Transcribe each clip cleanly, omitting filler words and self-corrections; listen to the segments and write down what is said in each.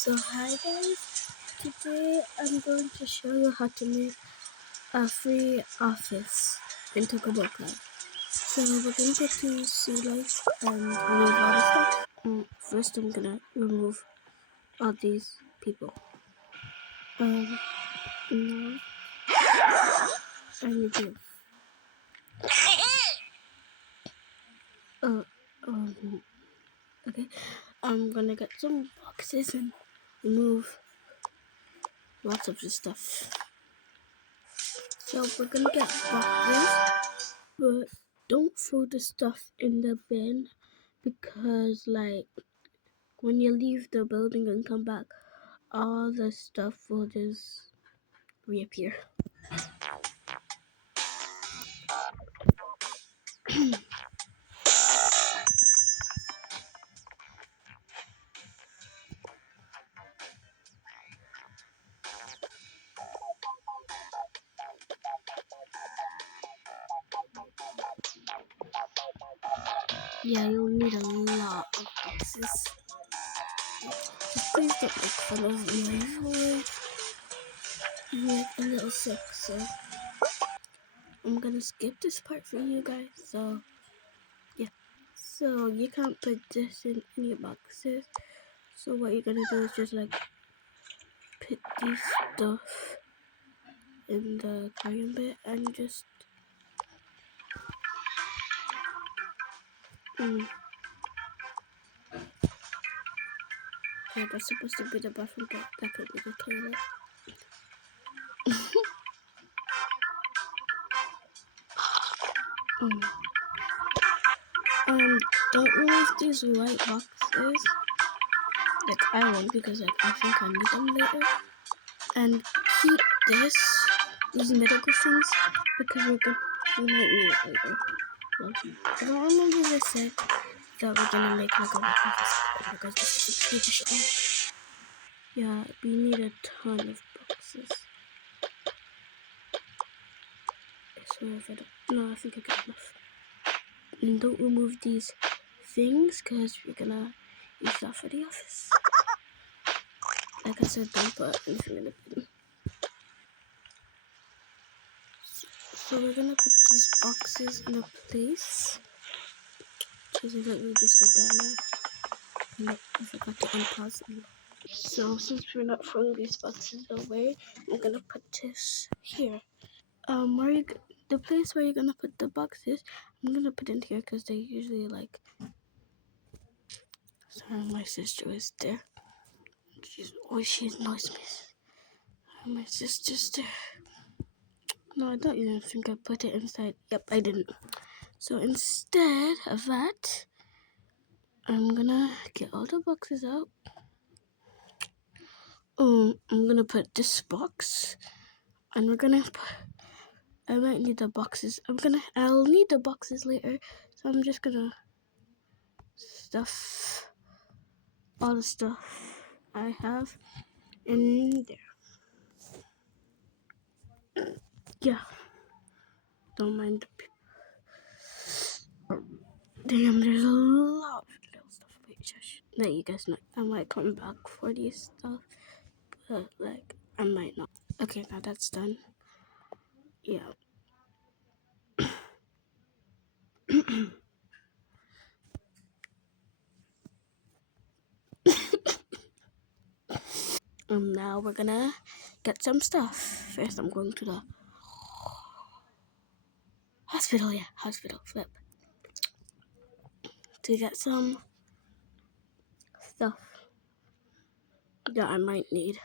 So hi guys, today I'm going to show you how to make a free office in toca. So we're going to go to sea life and remove all the stuff. First I'm gonna remove all these people. Now I need to okay. I'm gonna get some boxes and remove lots of the stuff. So we're gonna get boxes, but don't throw the stuff in the bin because like when you leave the building and come back, all the stuff will just reappear. Yeah, you'll need a lot of boxes. Just please don't make fun of me. I'm like a little sick, so I'm gonna skip this part for you guys. So yeah. So you can't put this in any boxes. So what you're gonna do is just like put these stuff in the carton bit and just okay, that's supposed to be the bathroom, but that could be the toilet. Don't remove these white boxes. Like I won't because like I think I need them later. And keep these medical things because we might need it later. Well, I don't remember if I said that we're gonna make like a work office. Oh my god, this is a huge shit. Yeah, we need a ton of boxes. I swear if I don't. No, I think I got enough. And don't remove these things because we're gonna use that for the office. Like I said, don't put anything in the bin. So we're gonna put these boxes in a place. Because I think we just said that now. Nope, I forgot to unpause it. So since we're not throwing these boxes away, I'm gonna put this here. The place where you're gonna put the boxes, I'm gonna put in here because they usually like. Sorry, my sister is there. She's noise miss. My sister's there. No, I don't even think I put it inside. Yep, I didn't. So instead of that, I'm gonna get all the boxes out. I'm gonna put this box, and we're gonna put. I might need the boxes. I'll need the boxes later, so I'm just gonna stuff all the stuff I have in there. Yeah, don't mind the people. Damn, there's a lot of little stuff. Wait, shush. Let you guys know. I might come back for these stuff, but like I might not. Okay, now that's done. Yeah. Now we're gonna get some stuff. First, I'm going to the hospital. Yeah, hospital. Flip. To get some stuff that I might need.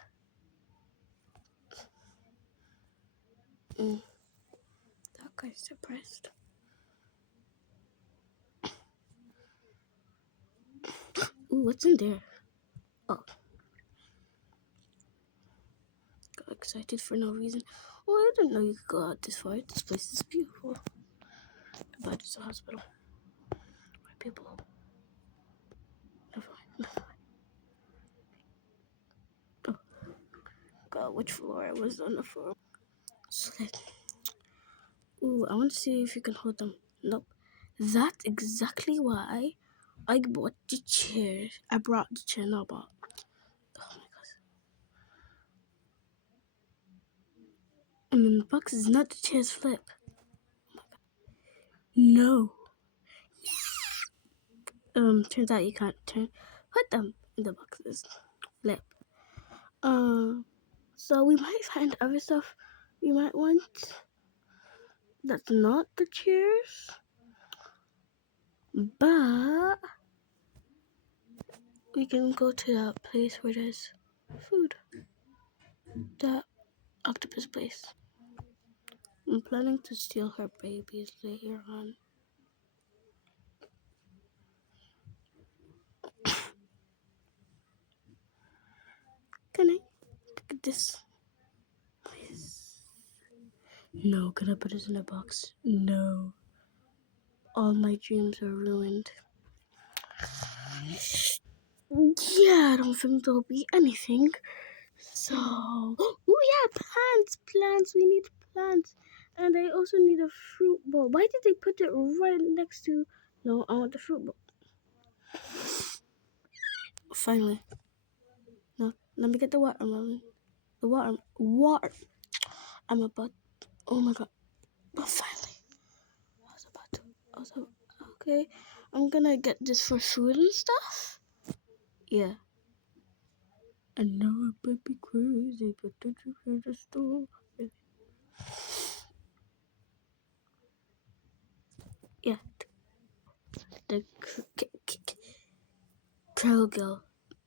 That guy's depressed. Ooh, what's in there? Oh. Got excited for no reason. Oh, I didn't know you could go out this far. This place is beautiful. But it's a hospital. Where people. Never mind. Oh. God, which floor? I was on the floor. So like, ooh, I want to see if you can hold them. Nope. That's exactly why I bought the chair. I brought the chair, not bought. Oh my I mean, the box is not the chairs flip. No. Turns out you can't put them in the boxes. Flip. So we might find other stuff we might want. That's not the chairs. But we can go to that place where there's food. That octopus place. I'm planning to steal her babies later on. Can I look at this? Please. No, can I put this in a box? No. All my dreams are ruined. Yeah, I don't think there'll be anything. So, oh yeah, plants. We need plants, and I also need a fruit bowl. Why did they put it right next to? No, I want the fruit bowl. Finally, no. Let me get the watermelon. The water. I'm about. Oh my god! But finally, I was about. Okay, I'm gonna get this for food and stuff. Yeah. I know it might be crazy, but did you hear the story? Yeah. The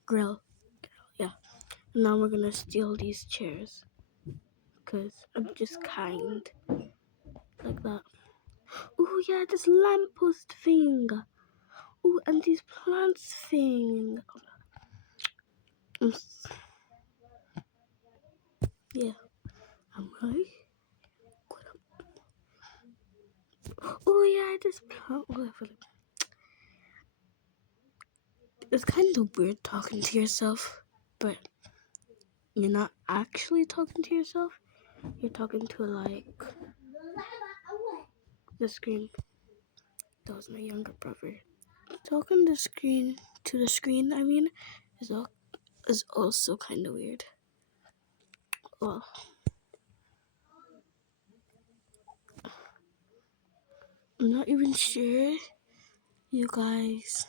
grill. Yeah. Now we're gonna steal these chairs. Because I'm just kind. Like that. Oh yeah, this lamppost thing. Oh, and these plants thing. Yeah. I'm right. Oh yeah, this plant. It's kind of weird talking to yourself, but you're not actually talking to yourself. You're talking to like the screen. That was my younger brother. Talking to the screen. I mean, is also kind of weird. Well, I'm not even sure you guys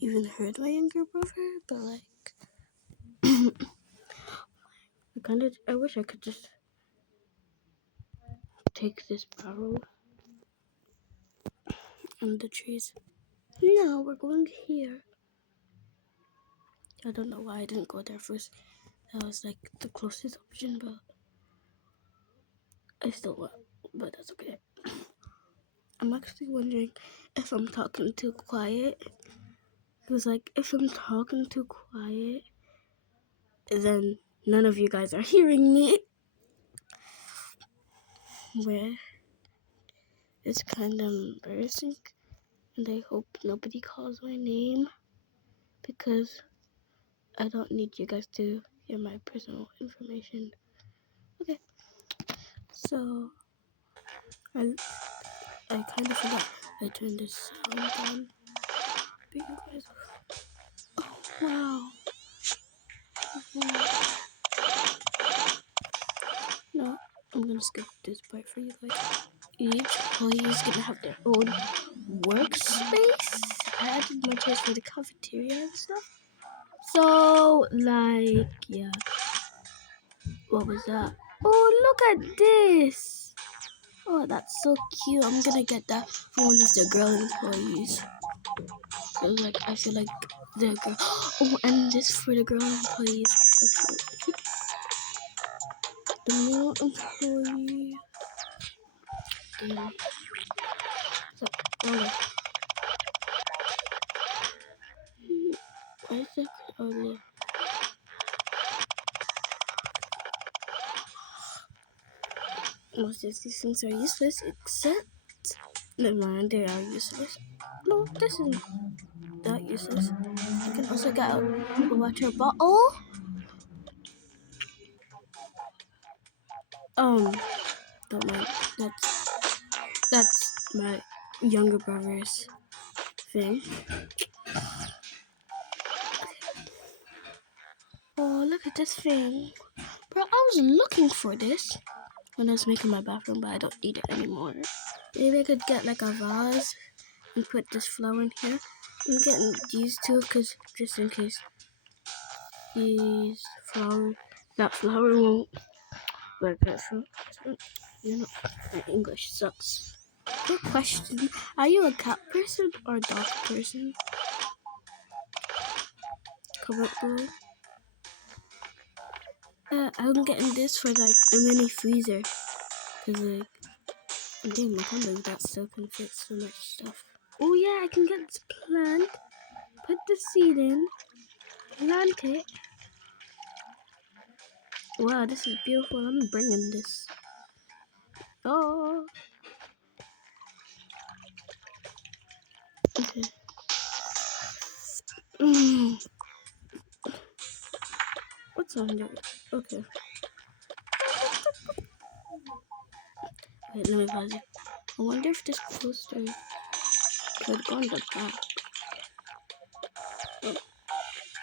even heard my younger brother, but like, I wish I could just take this barrel and the trees. No, we're going here. I don't know why I didn't go there first. That was like the closest option, but I still want. But that's okay. I'm actually wondering if I'm talking too quiet. Because like, if I'm talking too quiet, then none of you guys are hearing me. Where it's kind of embarrassing, and I hope nobody calls my name because I don't need you guys to hear my personal information. Okay, so I kind of forgot I turned this sound on. But you guys, oh wow. No, I'm gonna skip this part for you guys. Each employee is gonna have their own workspace. I added my chairs for the cafeteria and stuff. So, like, yeah. What was that? Oh, look at this. Oh, that's so cute. I'm gonna get that for one of the girl employees. So, like, I feel like the girl. Oh, and this for the girl employees. So cute. The male employee. Damn. So, oh, why is that? Oh, yeah. Most of these things are useless, except. Never mind, they are useless. No, this is not useless. I can also get a water bottle. Don't mind. That's my younger brother's thing. Oh, look at this thing. Bro, I was looking for this. when I was making my bathroom, but I don't need it anymore. Maybe I could get like a vase and put this flower in here. I'm getting these two because just in case that flower won't work out. You know, my English sucks. Quick question: are you a cat person or a dog person? Comment below. I'm getting this for like a mini freezer, cause like, damn, I can't believe that still can fit so much stuff. Oh yeah, I can get this plant, put the seed in, plant it. Wow, this is beautiful. I'm bringing this. Oh, okay. What's under it? Okay. Wait, let me pause it. I wonder if this poster could go on the back. Oh,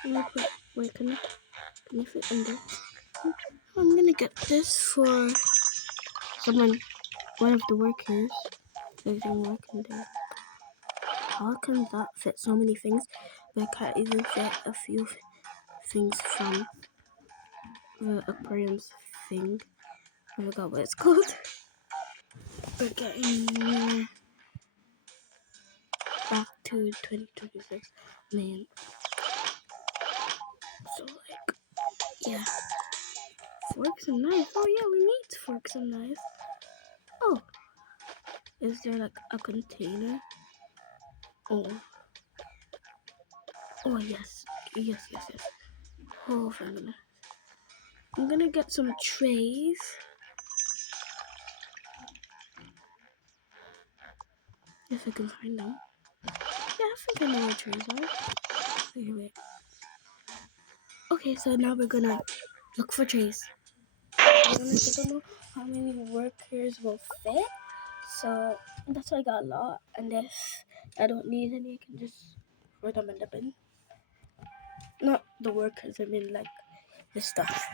let me put. Wait, can you fit under? I'm gonna get this for someone, one of the workers. They've been working there. How can that fit so many things, but I can't even fit a few things from the aquarium's thing? I forgot what it's called. We're getting back to 2026. Man. So, like, yeah. Forks and knives. Oh, yeah, we need forks and knives. Oh, is there like a container? Oh. Oh, yes. Yes. Oh, I'm gonna get some trays. If I can find them. Yeah, I think I know where trays are. Wait. Okay, so now we're gonna look for trays. I don't know how many workers will fit, so that's why I got a lot. And if I don't need any, I can just throw them in the bin. Not the workers, I mean like the stuff.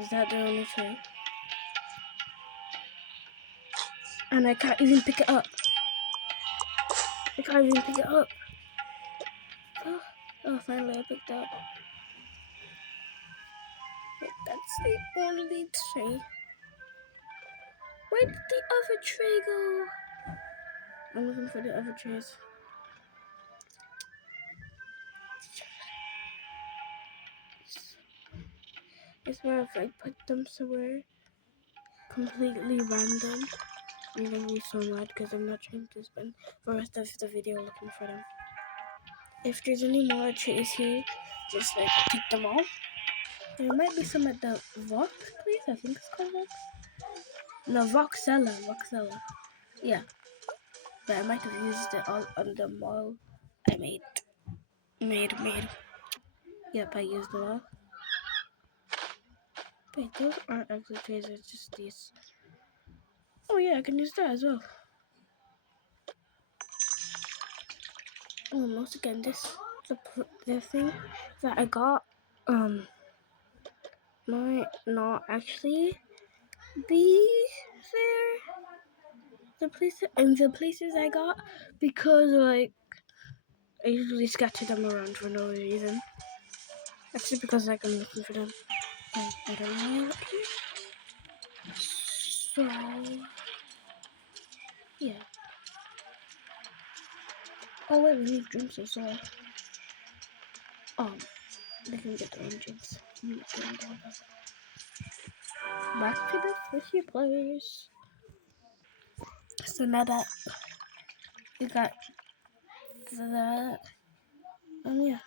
Is that the only tray? And I can't even pick it up. Oh, finally I picked it up. Wait, that's the only tray. Where did the other tray go? I'm looking for the other trays. I swear if I put them somewhere completely random, I'm gonna be so mad because I'm not trying to spend the rest of the video looking for them. If there's any more trays here, just like take them all. There might be some at the Vox place, I think it's called Vox. No, Voxella. Yeah, but I might have used it all on the mall I made. Yep, I used them all. Wait, those aren't actually trays, it's just these. Oh yeah, I can use that as well. Almost again, this the thing that I got might not actually be there. The places I got, because like I usually scatter them around for no reason. Actually, because like I'm looking for them. I don't know. So yeah. Oh wait, we need drinks as well. They can get their own drinks. Back to the fishy place. So now that we got that, yeah.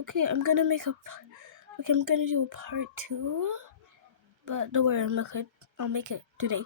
Okay. I'm gonna do a part 2, but don't worry, I'll make it today.